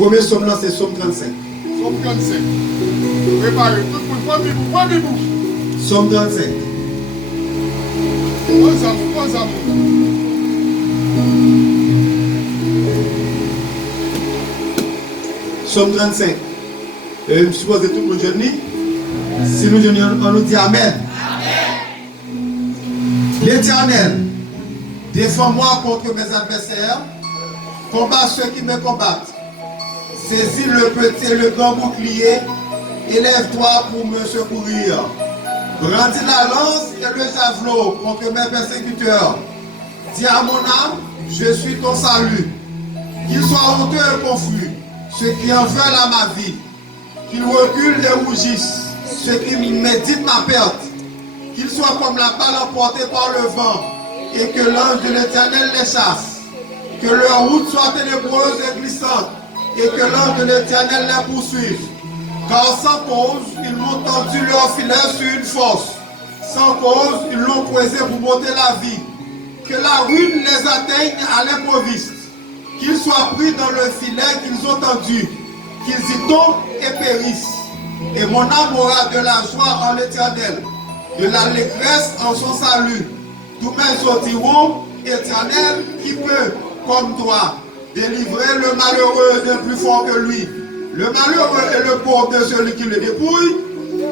Premier psaume là, c'est psaume 35. Psaume 35. Préparez, tout le monde, prends mes bouches. Psaume 35. Prends amour. Psaume 35. Je suppose que tout le monde jeune. Si nous jeûnons, on nous dit Amen. L'Éternel, défends-moi contre mes adversaires, combat ceux qui me combattent. Saisis le petit et le grand bouclier, élève-toi pour me secourir. Brandis la lance et le javelot contre mes persécuteurs. Dis à mon âme, je suis ton salut. Qu'ils soient honteux et confus, ceux qui en veulent à ma vie. Qu'ils reculent et rougissent, ceux qui méditent ma perte. Qu'ils soient comme la balle emportée par le vent, et que l'ange de l'Éternel les chasse. Que leur route soit ténébreuse et glissante, et que l'ange de l'Éternel les poursuive. Car sans cause, ils m'ont tendu leur filet sur une fosse. Sans cause, ils l'ont creusé pour monter la vie. Que la ruine les atteigne à l'improviste. Qu'ils soient pris dans le filet qu'ils ont tendu. Qu'ils y tombent et périssent. Et mon âme aura de la joie en l'Éternel, de l'allégresse en son salut. Tous mes os diront, Éternel, qui peut, comme toi, délivrer le malheureux d'un plus fort que lui. Le malheureux est le pauvre de celui qui le dépouille.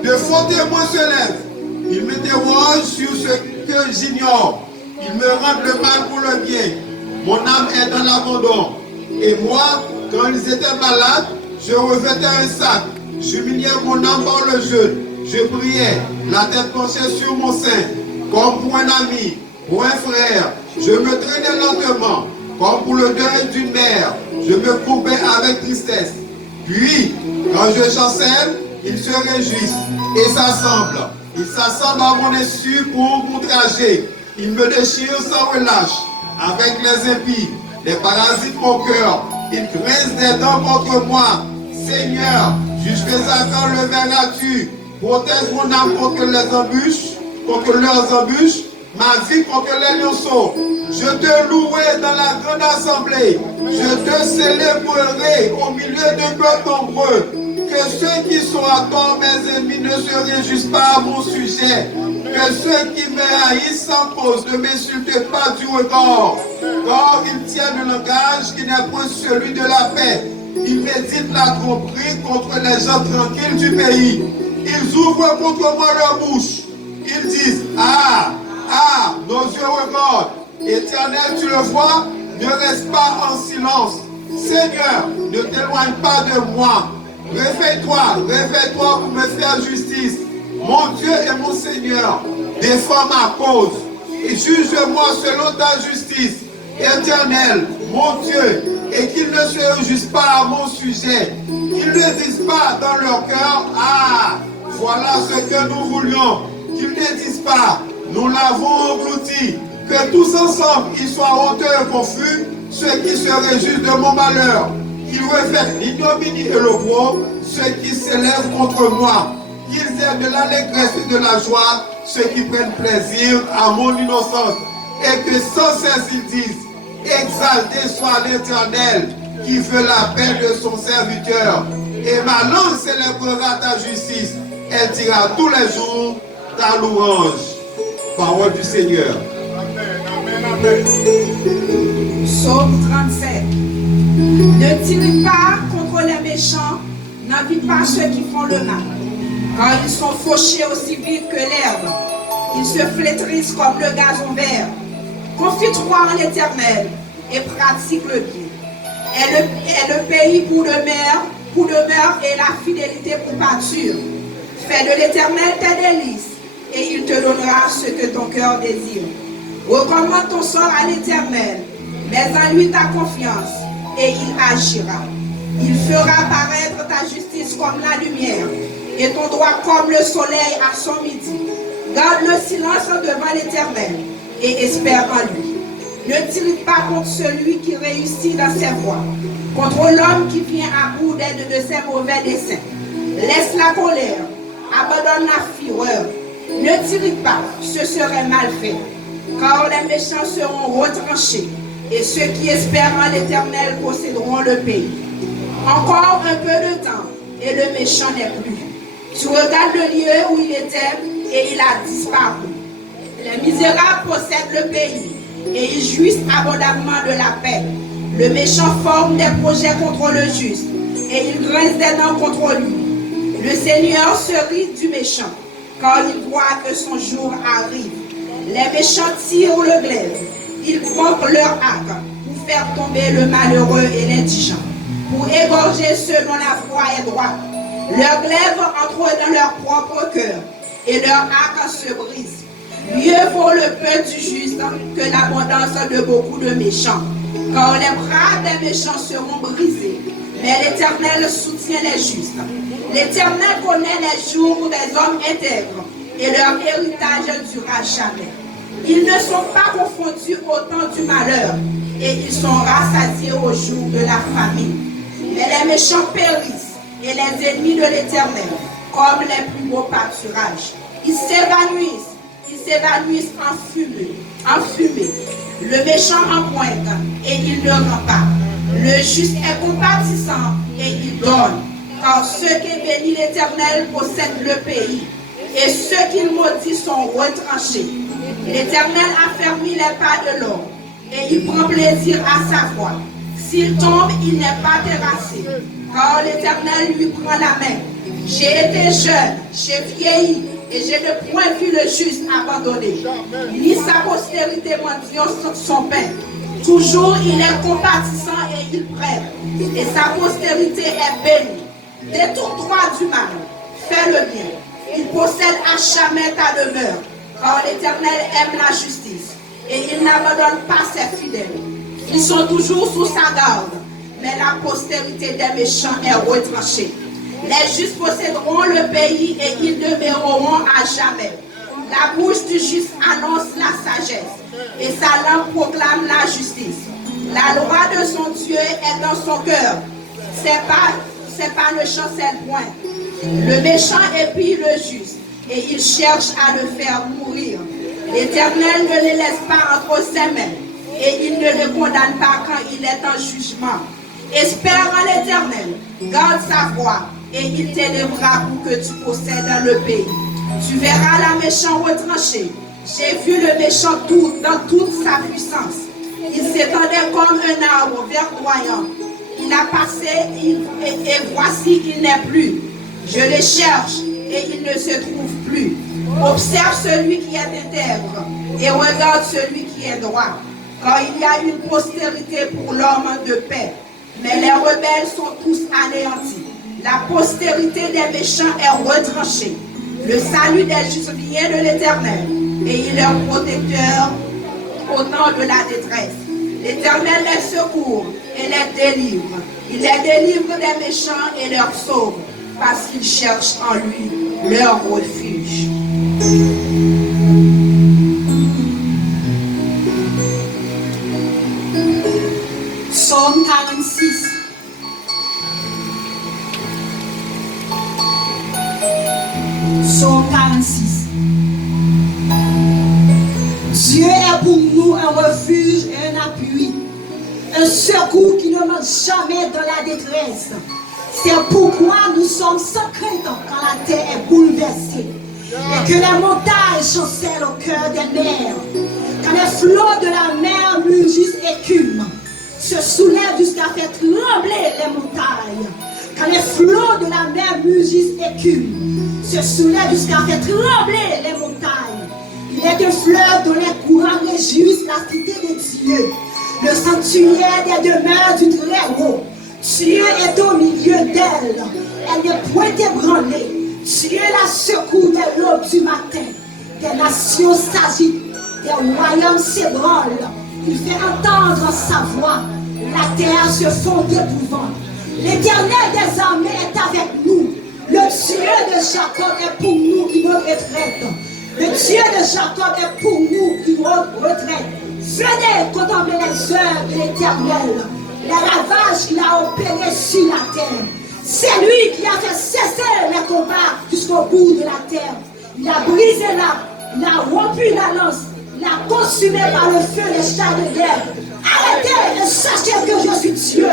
De faux témoins se lèvent. Ils m'interrogent sur ce que j'ignore. Ils me rendent le mal pour le bien. Mon âme est dans l'abandon. Et moi, quand ils étaient malades, je revêtais un sac. J'humiliais mon âme par le jeûne. Je priais, la tête penchée sur mon sein, comme pour un ami, pour un frère. Je me traînais lentement, comme pour le deuil d'une mère. Je me courbais avec tristesse. Puis, quand je chancelle, ils se réjouissent et s'assemblent. Ils s'assemblent à mon insu pour m'outrager. Ils me déchirent sans relâche. Avec les impies, les parasites mon cœur. Ils grincent des dents contre moi. Seigneur, jusqu'à quand le verras-tu? Protège mon âme contre les embûches, contre leurs embûches, ma vie contre les lionceaux. Je te louerai dans la grande assemblée. Je te célébrerai au milieu de peuples nombreux. Que ceux qui sont à tort, mes ennemis, ne se réjouissent pas à mon sujet. Que ceux qui me haïssent sans cause ne m'insultent pas du regard. Car ils tiennent un langage qui n'est point celui de la paix. Ils méditent la tromperie contre les gens tranquilles du pays. Ils ouvrent contre moi leur bouche. Ils disent, nos yeux regardent. Éternel, tu le vois, ne reste pas en silence. Seigneur, ne t'éloigne pas de moi. Réveille-toi pour me faire justice. Mon Dieu et mon Seigneur, défends ma cause et juge-moi selon ta justice. Éternel, mon Dieu, et qu'ils ne se réjouissent pas à mon sujet. Qu'ils ne disent pas dans leur cœur, voilà ce que nous voulions. Qu'ils ne disent pas, nous l'avons englouti. Que tous ensemble, ils soient honteux et confus, ceux qui se réjouissent de mon malheur. Qu'ils revêtent l'ignominie et l'opprobre, ceux qui s'élèvent contre moi. Qu'ils aient de l'allégresse et de la joie, ceux qui prennent plaisir à mon innocence. Et que sans cesse ils disent, exalté soit l'Éternel, qui veut la paix de son serviteur. Et ma langue célébrera ta justice. Elle dira tous les jours ta louange. Parole du Seigneur. Amen, amen, amen. Psaume 37. Ne tire pas contre les méchants, n'invite pas ceux qui font le mal. Car ils sont fauchés aussi vite que l'herbe. Ils se flétrissent comme le gazon vert. Confie-toi en l'Éternel et pratique le bien. Et le pays pour demeure et la fidélité pour pâture. Fais de l'Éternel tes délices et il te donnera ce que ton cœur désire. Recommande ton sort à l'Éternel, mets en lui ta confiance et il agira. Il fera paraître ta justice comme la lumière et ton droit comme le soleil à son midi. Garde le silence devant l'Éternel et espère en lui. Ne tire pas contre celui qui réussit dans ses voies, contre l'homme qui vient à bout d'aide de ses mauvais desseins. Laisse la colère, abandonne la fureur. Ne tire pas, ce serait mal fait, car les méchants seront retranchés, et ceux qui espèrent en l'Éternel posséderont le pays. Encore un peu de temps, et le méchant n'est plus. Tu regardes le lieu où il était, et il a disparu. Les misérables possèdent le pays, et ils jouissent abondamment de la paix. Le méchant forme des projets contre le juste, et il grince des dents contre lui. Le Seigneur se rit du méchant, car il voit que son jour arrive. Les méchants tirent le glaive, ils pompent leur arc pour faire tomber le malheureux et l'indigent, pour égorger ceux dont la foi est droite. Leur glaive entre dans leur propre cœur, et leur arc se brise. Mieux vaut le peu du juste que l'abondance de beaucoup de méchants, car les bras des méchants seront brisés, mais l'Éternel soutient les justes. L'Éternel connaît les jours des hommes intègres, et leur héritage durera jamais. Ils ne sont pas confondus au temps du malheur, et ils sont rassasiés au jour de la famine. Mais les méchants périssent, et les ennemis de l'Éternel, comme les plus beaux pâturages. Ils s'évanouissent en fumée. Le méchant en pointe, et il ne rend pas. Le juste est compatissant, et il donne. Car ceux qui bénissent l'Éternel possèdent le pays, et ceux qu'il maudit sont retranchés. L'Éternel affermit les pas de l'homme, et il prend plaisir à sa voix. S'il tombe, il n'est pas terrassé, car l'Éternel lui prend la main. J'ai été jeune, j'ai vieilli, et je n'ai point vu le juste abandonné, ni sa postérité mendiant son pain. Toujours il est compatissant et il prête, et sa postérité est bénie. Détourne-toi du mal, fais le bien. Il possède à jamais ta demeure, car l'Éternel aime la justice, et il n'abandonne pas ses fidèles. Ils sont toujours sous sa garde, mais la postérité des méchants est retranchée. Les justes posséderont le pays et ils demeureront à jamais. La bouche du juste annonce la sagesse, et sa langue proclame la justice. La loi de son Dieu est dans son cœur. Ses pas ne chancellent point. Le méchant épie le juste, et il cherche à le faire mourir. L'Éternel ne les laisse pas entre ses mains, et il ne le condamne pas quand il est en jugement. Espère en l'Éternel, garde sa voie, et il t'élèvera pour que tu possèdes le pays. Tu verras la méchant retranchée. J'ai vu le méchant dans toute sa puissance. Il s'étendait comme un arbre verdoyant. Il a passé et voici il n'est plus. Je le cherche et il ne se trouve plus. Observe celui qui est intègre et regarde celui qui est droit. Car il y a une postérité pour l'homme de paix. Mais les rebelles sont tous anéantis. La postérité des méchants est retranchée. Le salut des justes vient de l'Éternel, et il est un protecteur au temps de la détresse. L'Éternel les secourt et les délivre. Il les délivre des méchants et leur sauve, parce qu'ils cherchent en lui leur refuge. Psaume 46. Psaume 46. Dieu est pour nous un refuge et un appui, un secours qui ne manque jamais dans la détresse. C'est pourquoi nous sommes sans crainte quand la terre est bouleversée et que les montagnes chancellent au cœur des mers. Quand les flots de la mer mugissent écument, se soulèvent jusqu'à faire trembler les montagnes. Quand les flots de la mer mugissent écument, se soulèvent jusqu'à faire trembler les montagnes. Il est un fleuve dont les courants réjouissent la cité de Dieu, le sanctuaire des demeures du Très-Haut. Dieu est au milieu d'elle, elle n'est point ébranlée. Dieu la secoue dès l'aube du matin. Des nations s'agitent, des royaumes s'ébranlent. Il fait entendre sa voix, la terre se fond d'épouvante. L'Éternel des armées est avec nous. Le Dieu de Jacob est pour nous une retraite. Le Dieu de Jacob est pour nous une retraite. Venez contempler les œuvres de l'Éternel, les ravages qu'il a opérés sur la terre. C'est lui qui a fait cesser les combats jusqu'au bout de la terre. Il a brisé l'arbre, il a rompu la lance, il a consumé par le feu les chars de guerre. Arrêtez et sachez que je suis Dieu.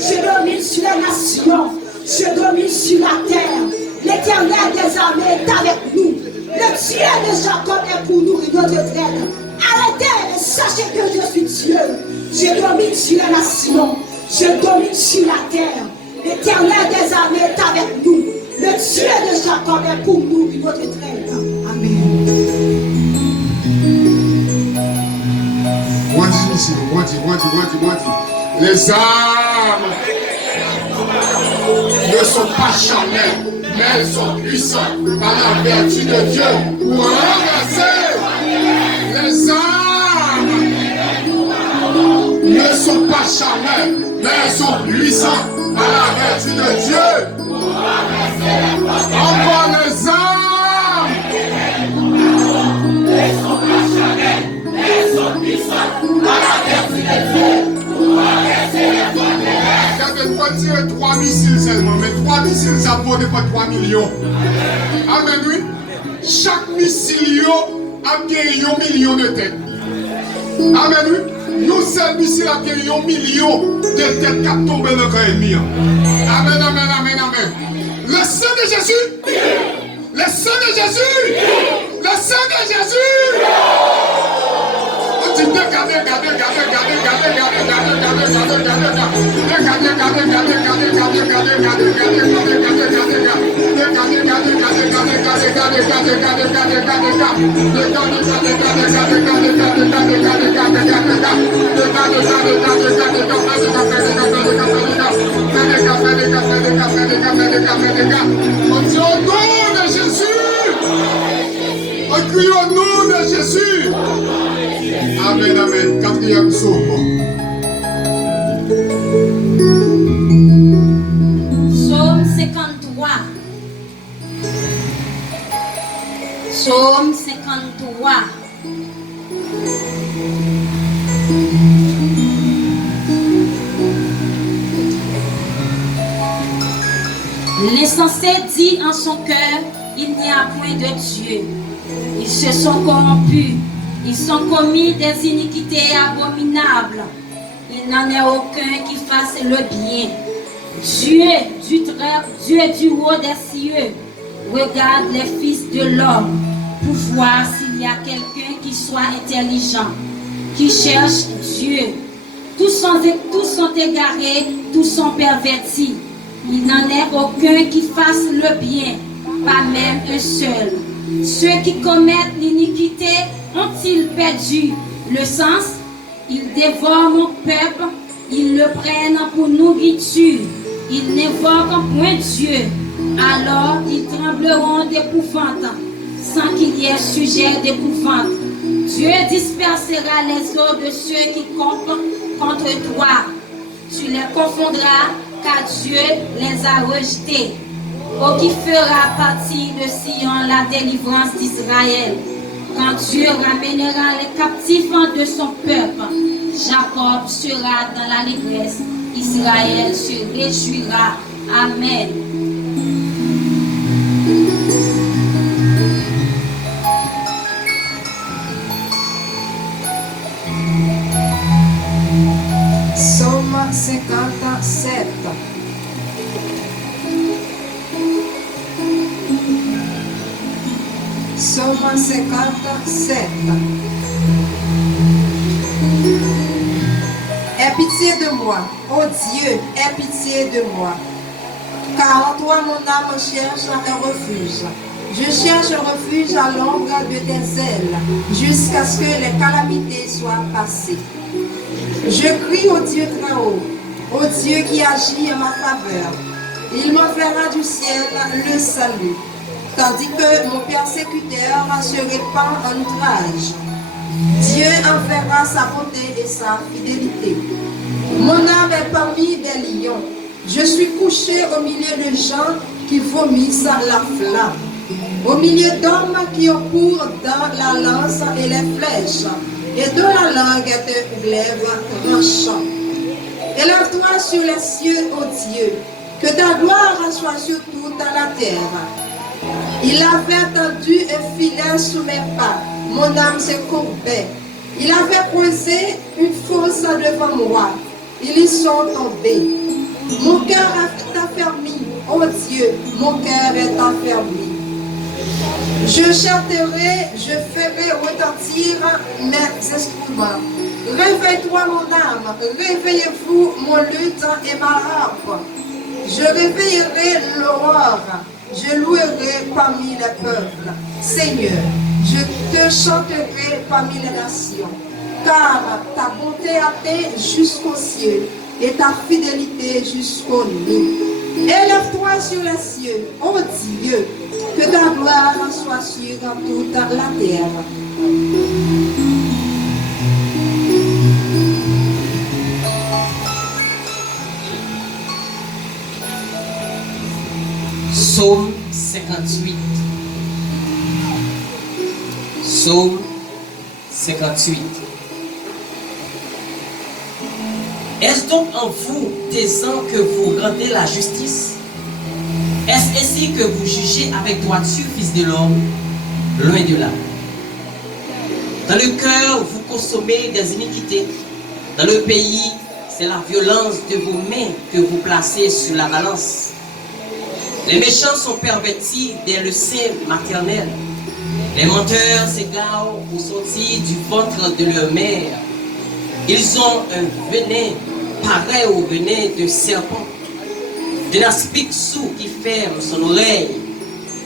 Je domine sur les nations. Je domine sur la terre. L'Éternel des armées est avec nous. Le Dieu de Jacob est pour nous une autre traîne. Arrêtez et sachez que je suis Dieu. Je domine sur les nations. Je domine sur la terre. L'Éternel des armées est avec nous. Le Dieu de Jacob est pour nous une autre traîne. Amen. Les armes ne sont pas charnelles, mais elles sont puissantes par la vertu de Dieu pour renverser. Les armes ne sont pas charnelles, mais elles sont puissantes par la vertu de Dieu. Encore les armes ne sont pas charnelles, mais elles sont puissantes par la vertu de Dieu. Quelqu'un peut tirer 3 missiles seulement, mais 3 missiles ça vaut pas 3 millions. Amen, oui. Chaque missile a gagné 1 million de têtes. Amen, oui. Nous seuls missiles a gagné 1 million de têtes qui ont tombé dans le camp ennemi. Amen, amen, amen, amen. Le sang de Jésus. Le sang de Jésus. Le sang de Jésus. Au nom de Jésus. Amen, amen. 4e psaume. Psaume 53. Psaume 53. L'insensé dit en son cœur, il n'y a point de Dieu. Ils se sont corrompus. Ils ont commis des iniquités abominables. Il n'en est aucun qui fasse le bien. Dieu du haut des cieux regarde les fils de l'homme pour voir s'il y a quelqu'un qui soit intelligent, qui cherche Dieu. Tous sont égarés, tous sont pervertis. Il n'en est aucun qui fasse le bien, pas même un seul. Ceux qui commettent l'iniquité ont-ils perdu le sens? Ils dévorent mon peuple, ils le prennent pour nourriture. Ils n'évoquent point Dieu. Alors ils trembleront d'épouvante, sans qu'il y ait sujet d'épouvante. Dieu dispersera les eaux de ceux qui campent contre toi. Tu les confondras, car Dieu les a rejetés. Ô qui fera partie de Sion la délivrance d'Israël. Quand Dieu ramènera les captifs de son peuple, Jacob sera dans l'allégresse, Israël se réjouira. Amen. Psaume 57. Psaume 57. Aie pitié de moi, ô Dieu, aie pitié de moi. Car en toi mon âme cherche un refuge. Je cherche un refuge à l'ombre de tes ailes, jusqu'à ce que les calamités soient passées. Je crie au Dieu très haut, au Dieu qui agit en ma faveur. Il m'enverra du ciel le salut, tandis que mon persécuteur se répand en outrage. Dieu enverra sa bonté et sa fidélité. Mon âme est parmi des lions. Je suis couché au milieu de gens qui vomissent la flamme, au milieu d'hommes qui ont pour dans la lance et les flèches, et de la langue te glaive tranchant. Élève-toi sur les cieux, ô Dieu, que ta gloire soit sur toute la terre. Il avait tendu un filet sous mes pas, mon âme se courbait. Il avait creusé une fosse devant moi, ils y sont tombés. Mon cœur est affermi. Oh Dieu, mon cœur est affermi. Je chanterai, je ferai retentir mes instruments. Réveille-toi mon âme, réveillez-vous mon luth et ma harpe. Je réveillerai l'aurore, je louerai parmi les peuples. Seigneur, je te chanterai parmi les nations, car ta bonté atteint jusqu'au ciel et ta fidélité jusqu'aux nuits. Élève-toi sur les cieux, ô Dieu, que ta gloire soit sur toute la terre. Psaume 58. Psaume 58. Est-ce donc en vous, taisant, que vous rendez la justice? Est-ce ainsi que vous jugez avec droiture, fils de l'homme? Loin de là. Dans le cœur, vous consommez des iniquités. Dans le pays, c'est la violence de vos mains que vous placez sur la balance. Les méchants sont pervertis dès le sein maternel. Les menteurs s'égarent au sortir du ventre de leur mère. Ils ont un venin pareil au venin de serpent, d'un aspic sourd qui ferme son oreille,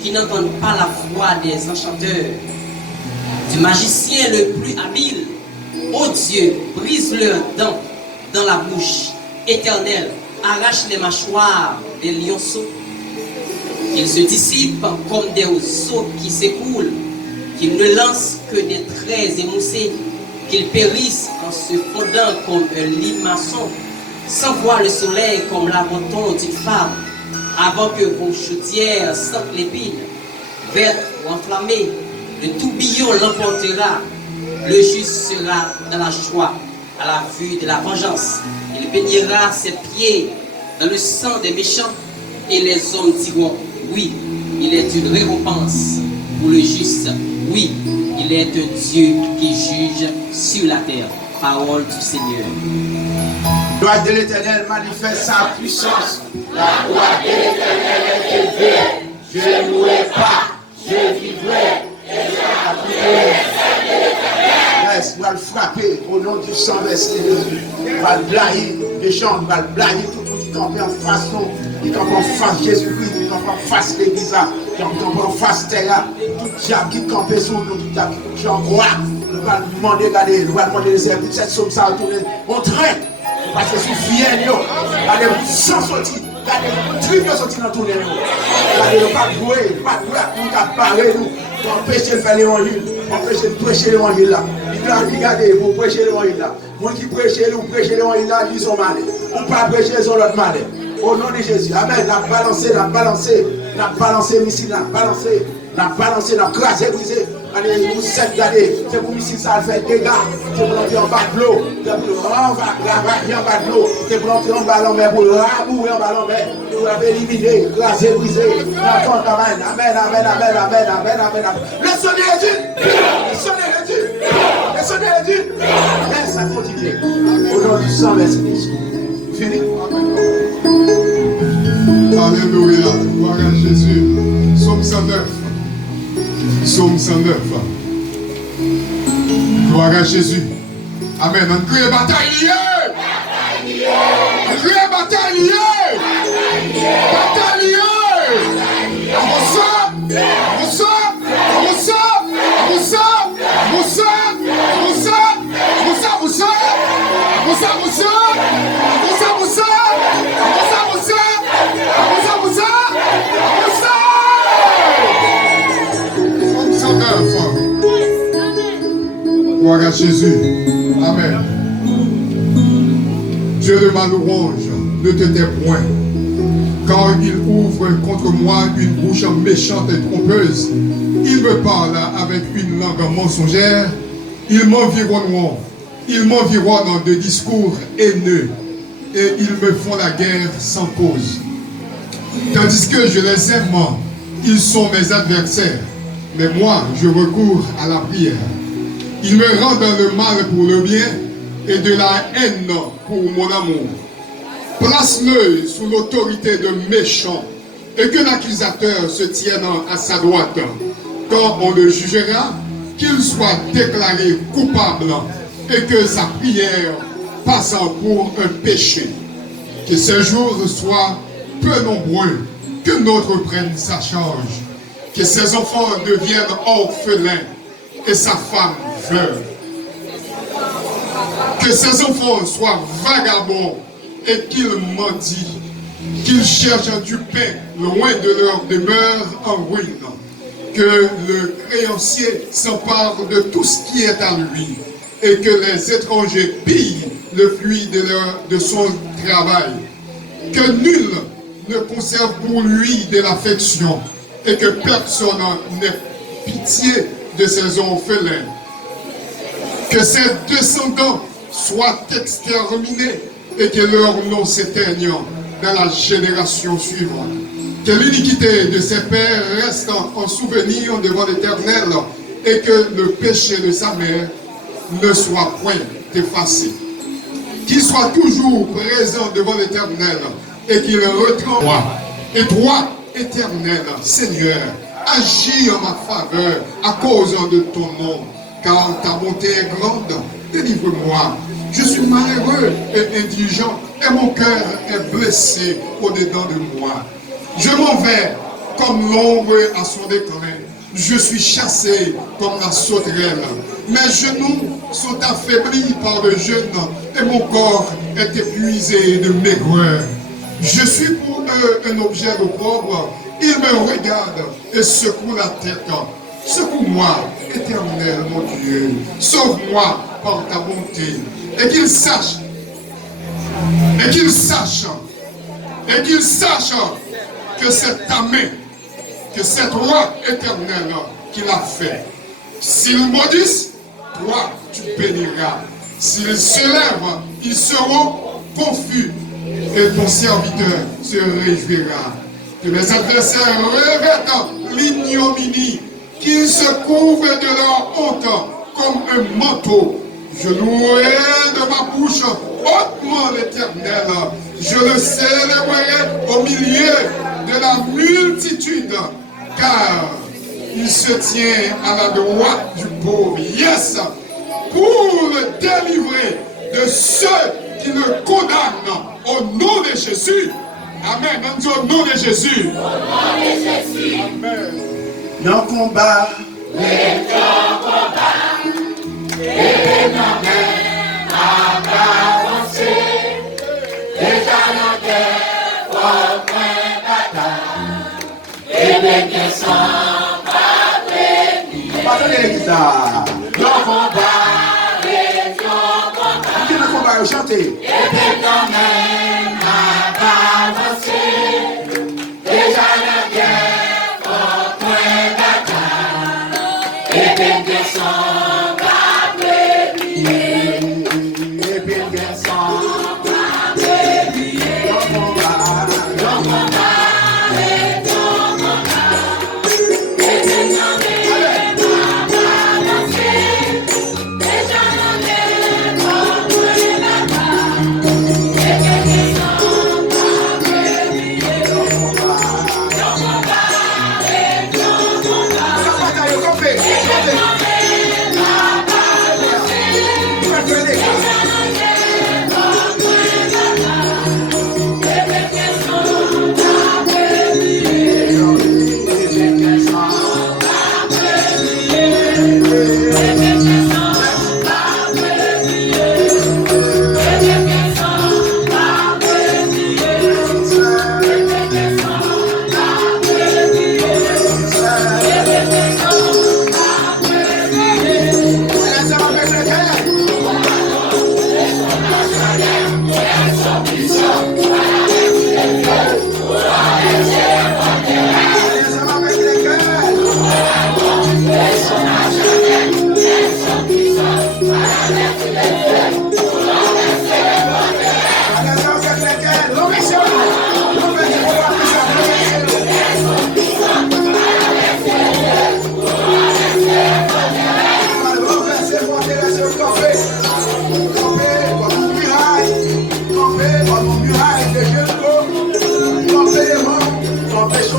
qui n'entend pas la voix des enchanteurs, du magicien le plus habile. Ô Dieu, brise leurs dents dans la bouche. Éternel, arrache les mâchoires des lionceaux. Qu'ils se dissipent comme des oiseaux qui s'écoulent, qu'ils ne lancent que des traits émoussés, qu'ils périssent en se fondant comme un limaçon, sans voir le soleil comme l'abandon d'une femme, avant que vos chaudières sentent l'épine, verte ou enflammée, le tourbillon l'emportera, le juste sera dans la joie, à la vue de la vengeance. Il baignera ses pieds dans le sang des méchants, et les hommes diront, oui, il est une récompense pour le juste. Oui, il est un Dieu qui juge sur la terre. Parole du Seigneur. La gloire de l'Éternel manifeste sa puissance. La gloire de l'Éternel est élevée. Je ne louerai pas, je vivrai et je m'appuierai. On va le frapper au nom du sang versé. On va le blayer, les gens, on va le blayer tout le monde qui campe en face nous, qui campe en face Jésus-Christ, qui campe en face l'Église, qui campe en face terre, tout diable qui campe sur nous, tout diable qui en croit. On va le demander, regardez, on va demander les airs, cette somme ça retourner, on traite, parce que c'est fier, regardez, sans sortir, regardez, triple sortir dans tout le monde. Regardez, pas de bruit, on t'a parlé, nous, pour empêcher de faire l'évangile, empêcher de prêcher l'évangile là. Regardez, vous prêchez l'évangile là. Moi qui prêchez l'évangile là, ils sont malades. On ne peut pas prêcher, ils ont l'autre malade. Au nom de Jésus, amen. La balancé, missile, la balancé, la crasé, brisé. Allez, vous êtes regardez, c'est pour missile, ça fait dégâts. C'est pour l'entrer en bas de l'eau. C'est pour l'entrer en bas de l'eau. C'est pour l'entrer en ballon, mais pour rabouer en ballon, mais vous l'avez éliminé, crasé, brisé. Amen, amen, amen, amen, amen, amen, amen. Le sonnet est dit. Le sonnet est dit. Le sonnet est dit. Laisse ça continuer. Au nom du sang, merci Christ. Fini. Alléluia, gloire à Jésus. Psaume 109. Psaume 109. Gloire à Jésus. Amen. On crie bataille liée. On crie bataille liée. Bataille liée. On sort. On sort. On sort. On sort. On sort. On sort. On sort. On sort. On sort. On sort. Gloire à Jésus. Amen. Dieu de ma louange, ne te tais point, car il ouvre contre moi une bouche méchante et trompeuse. Il me parle avec une langue mensongère. Il m'environne de discours haineux, et ils me font la guerre sans cause. Tandis que je les aime, ils sont mes adversaires, mais moi, je recours à la prière. Ils me rendent le mal pour le bien et de la haine pour mon amour. Place-le sous l'autorité de méchants et que l'accusateur se tienne à sa droite. Quand on le jugera, qu'il soit déclaré coupable et que sa prière passe pour un péché. Que ce jour soit peu nombreux, que notre prenne sa charge. Que ses enfants deviennent orphelins et sa femme veuve. Que ses enfants soient vagabonds et qu'ils mendient, qu'ils cherchent du pain loin de leur demeure en ruine. Que le créancier s'empare de tout ce qui est à lui et que les étrangers pillent le fruit de son travail. Que nul ne conserve pour lui de l'affection et que personne n'ait pitié de ses orphelins. Que ses descendants soient exterminés et que leur nom s'éteigne dans la génération suivante. Que l'iniquité de ses pères reste en souvenir devant l'Éternel et que le péché de sa mère ne soit point effacé. Qu'il soit toujours présent devant l'Éternel et qu'il retremble. Et toi, Éternel, Seigneur, agis en ma faveur à cause de ton nom, car ta bonté est grande. Délivre-moi. Je suis malheureux et indigent et mon cœur est blessé au-dedans de moi. Je m'en vais comme l'ombre à son déclin. Je suis chassé comme la sauterelle. Mes genoux sont affaiblis par le jeûne et mon corps est épuisé de maigreur. Je suis pour eux un objet d'opprobre. Ils me regardent et secouent la tête. Secoue-moi, Éternel mon Dieu. Sauve-moi par ta bonté. Et qu'ils sachent que c'est ta main, que c'est toi, Éternel, qui l'a fait. S'ils maudissent, toi, tu béniras. S'ils se lèvent, ils seront confus et ton serviteur se réjouira. Que mes adversaires revêtent l'ignominie, qu'ils se couvrent de leur honte comme un manteau. Je louerai de ma bouche hautement l'Éternel. Je le célébrerai au milieu de la multitude, car il se tient à la droite du pauvre. Yes! Pour le délivrer de ceux qui le condamnent au nom de Jésus. Amen. On dit au nom de Jésus. Au nom de Jésus. Amen. Dans le combat, et non même à avancer, déjà dans guerre, au point bataille, et bien sans pas prévenir. Attendez les guitares. Nos combats, et nos combats, Qui le combat, chantez. et non même à avancer, déjà dans guerre, au point bataille, et bien sans pas Amen.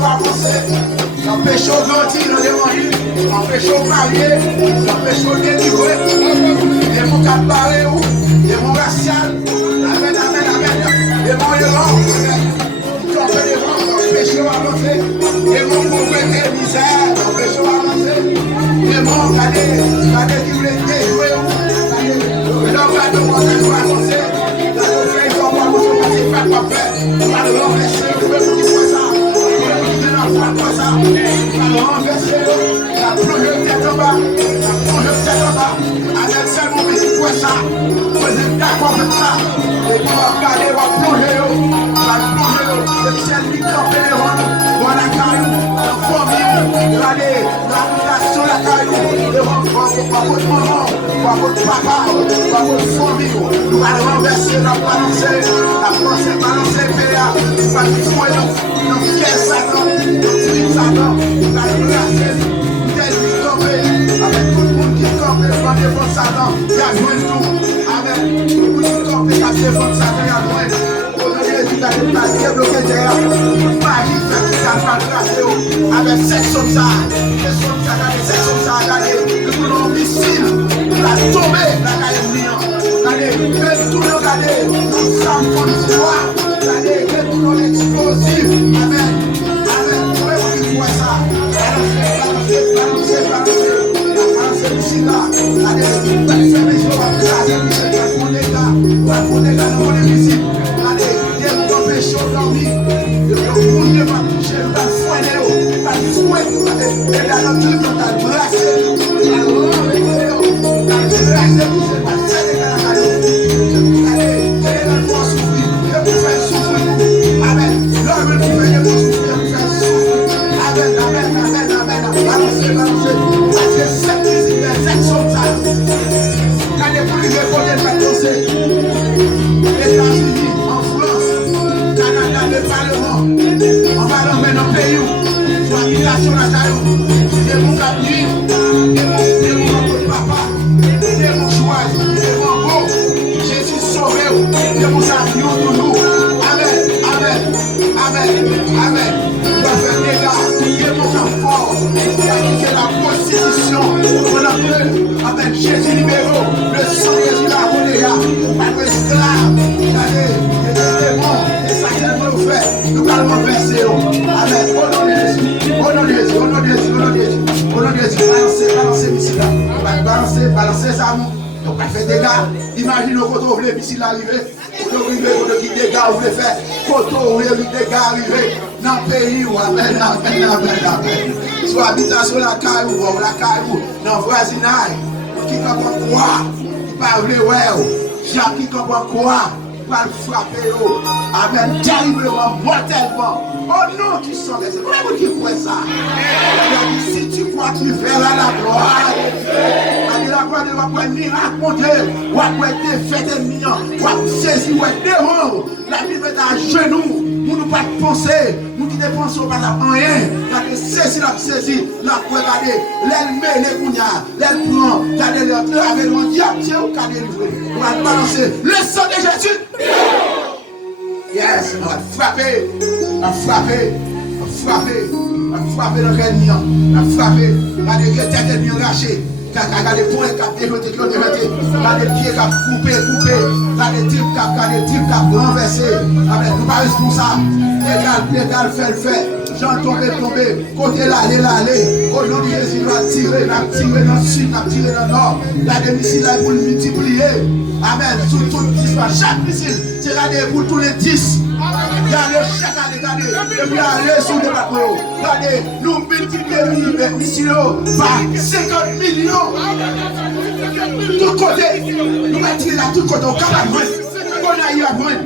avancer, empêche grandir dans l'évangile, empêche marier, empêche délivrer, et mon cap parler, et mon racial, amen, amen, amen, et mon héros, camper les vents, empêche avancer, et mon pauvreté, misère, empêche avancer, et mon cadet qui voulait déjouer, l'homme va demander à avancer, la fait, il faut pas avancer, parce qu'il fait pas faire, alors renverser, le peuple qui fait ça. Alors renverser, la plongée tête en bas, avec seulement qui fait ça, vous êtes d'accord avec ça, et puis on va regarder, on va plonger, le ciel qui campe les rondes, on a caillou, la famille, la relation, la caillou, le renfort, pas votre maman, pas votre papa, pas votre famille, nous allons renverser, la balancer, PA, nous allons fouiller, nous fier Satan, nous tirer Satan, nous allons placer, tel qui tombe, avec tout le monde qui tombe, devant défendre Satan, il y a joué tout, avec tout le monde qui tombe, qui a défendre Satan, il y a joué. Qui a débloqué derrière, magie fait qui a tracé avec 7 sommes ça, regardez, le missile, la tombée, la caille, regardez, même tout le regardez, nous sommes pour une foi, regardez, tout le explosif, amen, vous voyez qui voit ça, balancez, missile là, regardez, balancez, missile, on va craser, missile, on va prendre les gars, dans les missiles, regardez, chaud dormi, le monde ne va toucher, le va foiner, va fouetter, et là, notre truc, on va brasser, on va renverser, on va brasser, on va faire des gars, allez, on va souffrir, et vous faire souffrir, amen, l'homme vous fait souffrir, vous faire souffrir, amen, balancez, parce que 7 musiques, 7 sommes ça, quand les policiers connaissent pas danser, États-Unis, le Parlement, on va l'emmener dans le pays, sur l'habitation de la taille, et mon cabine, et mon papa, et mon choix, et mon beau, Jésus sauvé, et mon avion toujours. Amen. On va faire des gars, et mon confort, et la prostitution, on appelle, amen, Jésus libéré, le sang de Jésus l'a volé, pas de esclave, et des démons. Nous allons renverser. Amen. Au nom de Jésus. Balancez, missile là. Balancez ça. Donc, on fait des gars. Imaginez quand on voulait missile arriver. Quand on voulait qui des gars, on voulait faire. Quand on voulait des gars arriver dans le pays. Amen. Soit habitation la caille ou la caille dans le voisinage. Qui comprend quoi? Qui parle ouais. Jacques qui comprend quoi? Va le frapper, amen, terriblement, mortellement. Oh non, qui sont les gens qui croient ça. Si tu crois, tu verras la gloire. La gloire de la gloire miracle monter. Ou après défaite ennemi, ou après saisir, ou après démon. La Bible est à genoux. Nous ne pas penser. Nous qui dépensons par la rien. Quand saisir, la regarder. L'aile met les bougnards. L'aile prend. Regardez l'autre. Avec le diable, Dieu, ou qu'à délivrer. On va balancer le sang de Jésus. Yes, on va frapper dans l'ennemi, on va frapper, on les têtes ennemies arrachées, on les poings qui ont développé, on les pieds qui ont coupé, on les types qui ont renversé, nous ne parlons pas ça, l'égal fait le fait. Jean tombé, côté l'aller. Aujourd'hui, Jésus va tirer dans le sud, va tirer dans le nord. La missile là pour le multiplier. Amen. Sur tout 10, chaque missile, c'est regardez pour tous les 10. Regardez chaque année, et puis allez sur le département. Regardez, nous multiplions les missiles par 50 millions. Tout côté, nous mettons tirer là, tout côté, au Cameroun. On a eu à brûler.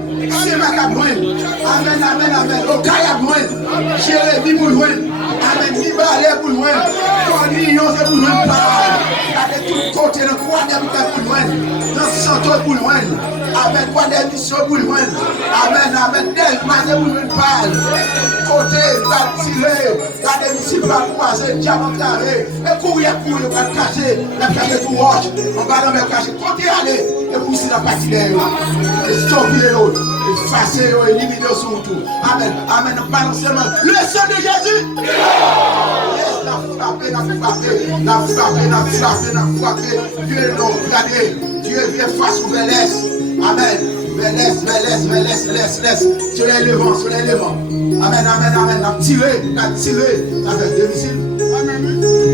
C'est ma Cameroun. Amen. Au Cameroun. Jérémie Boulouin. Amen. Nibalé Boulouin. Cornillon c'est Boulouin. Avec tout côté, le croix de Boulouin. Dans le centre Boulouin. Amen. Quoi d'émission Boulouin. Amen. Delma de Boulouin. Côté, va tirer. La démission va croiser. Diamant carré. Et courir, va cacher. La cacher tout roche. On va dans le cacher. Côté aller. Et vous, c'est la partie d'ailleurs. Et stopper l'autre. Effacez, éliminez sur tout. Amen. Amen. Balancez le sang de Jésus. Yes, la frappé. Dieu est là, regardez. Dieu vient face au laisse. Amen. Laisse. Sur les levants. Amen. On a tiré. Avec deux missiles.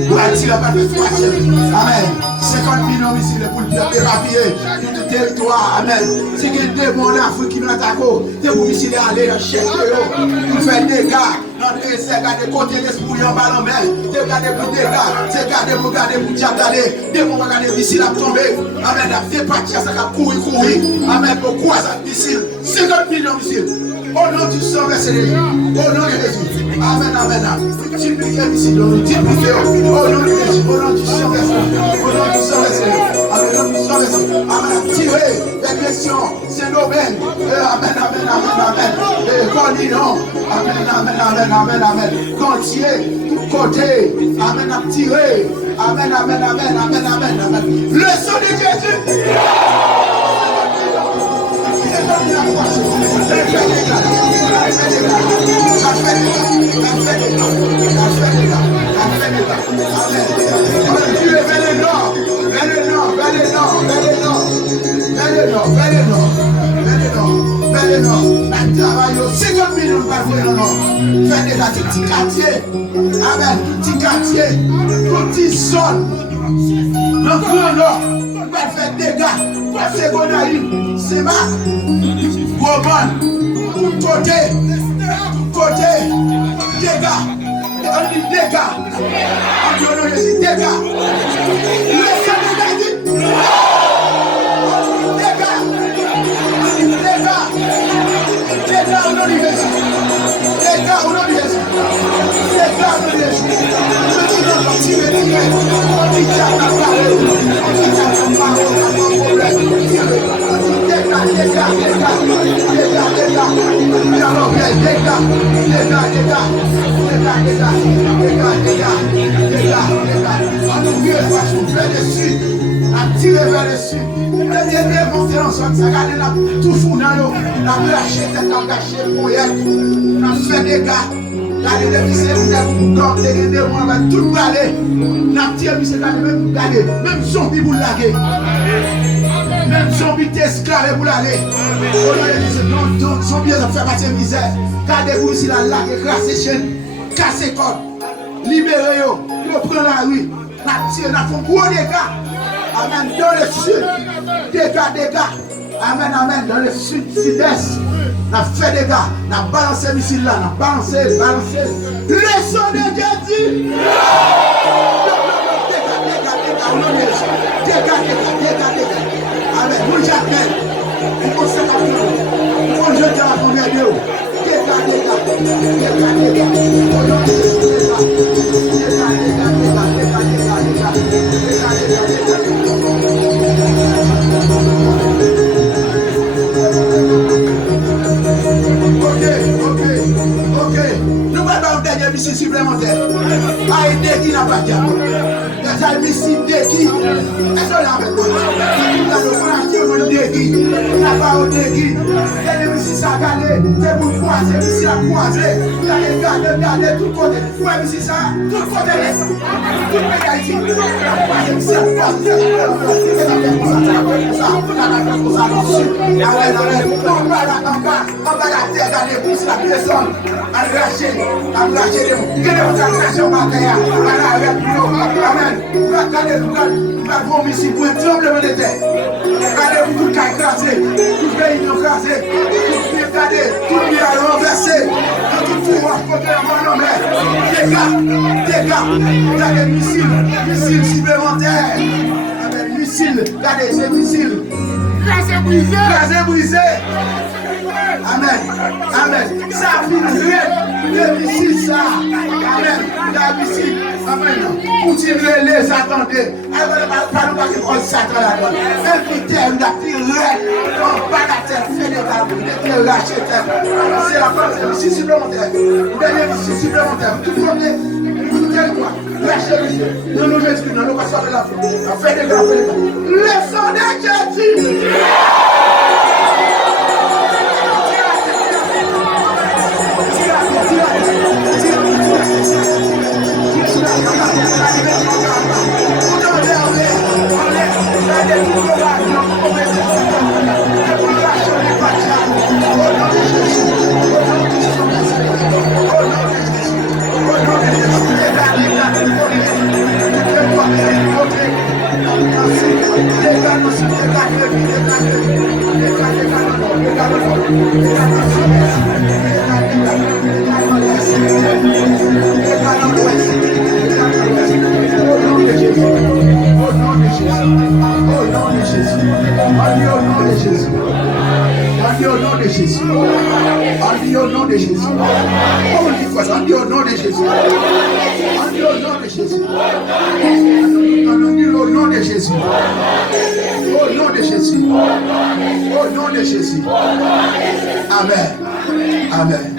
Pour attirer la balle de troisième. Amen. 50 millions de missiles pour éradiquer tout le territoire. Amen. Si il y a des démons en Afrique qui nous attaquent, c'est pour missiles aller dans chaque pays. Pour faire des dégâts. Dans le désert, garder côté l'esprit en bas en mer. C'est garder pour dégâts. C'est garder pour diable. Des démons vont garder missiles à tomber. Amen. C'est parti à ça qui a courir. Amen. Pourquoi ça missile? 50 millions de missiles. Au nom du sang versé de Jésus. Au nom de Jésus. Amen. Multipliez les missiles. Multipliez. Au nom de Jésus. Au nom du sang versé. Au nom du sang versé. Amen. Tirez l'agression. C'est nos veines. Amen. Continent. Amen. Continuez. Tout côté. Amen. Tirez. Amen. Le sang de Jésus. C'est ma Goban, tout côté, dégâts, on dit dégâts, on dit dégâts, le sang de Jésus, dégâts, on dit Jésus, dégâts, on dit Jésus, Tirez vers le sud. Le dernier monté ensemble, ça garde la tout fou dans l'eau. La lâché, la gâché pour elle. On a fait des gars. Gardez les missiles, on a des démons, on va tout baler. On a tiré les missiles, même garder. Même zombie pour laguer. Même zombie t'esclave pour l'aller. On a dit, zombie, ça fait passer misère. Gardez-vous ici, la lague, écrasez chaîne, cassez corde. Libérez-vous. Vous prenez la rue. On a tiré, on a fait un gros dégât. Amen. Dans le sud, dégâts. Amen. Dans le sud-est, on a fait des gars. On a balancé le missile là. On a balancé. Le sang de Jésus. Dégâts. Amen. Nous jamais. On conseille à tout. On jette à ton aide. Dégâts. Ok. Nous allons donner un missile supplémentaire. Aïe, qui n'a pas de diable. Des un missile qui. Est-ce qu'on l'a avec moi? Nous allons prendre un dégui. On n'a pas un dégui. Les missiles ça galé. C'est pour croiser, missile à croiser. Vous allez garder tout côté. Vous avez missile ça, tout côté. Tout le Haïti. La croiser, missile à croiser. C'est comme ça. On va la terre dans les pouces, la personne. Enracher les mots. Quelle est votre attraction matérielle? Amen. Vous va vomir ici pour un tremblement de terre. Regardez-vous tout le cas écrasé, tout le pays écrasé, tout le pays renversé, tout le pouvoir contre mon nom. Dégâts. Regardez missiles supplémentaires. Amen. Regardez ces missiles. Crasé brisé. Amen. Ça finit. Le missile, ça. Amen. La missile. Amen. Continuez les attendez. Pas nous passer pour Satan là-dedans. Même terre, nous a tiré. On va la terre, fait des arbres, lâcher terre. C'est la fin, c'est le missile supplémentaire. Le dernier missile supplémentaire. Tout le monde, tout territoire. Lâchez le missile. Nous nous excusons, nous passons de la fin. Fait des gars. Le sang de Jésus. Jésus. On dit au nom de Jésus. On dit quoi? On dit au nom de Jésus. On dit au nom de Jésus. On dit au nom de Jésus. Au nom de Jésus. Au nom de Jésus. Amen. Amen.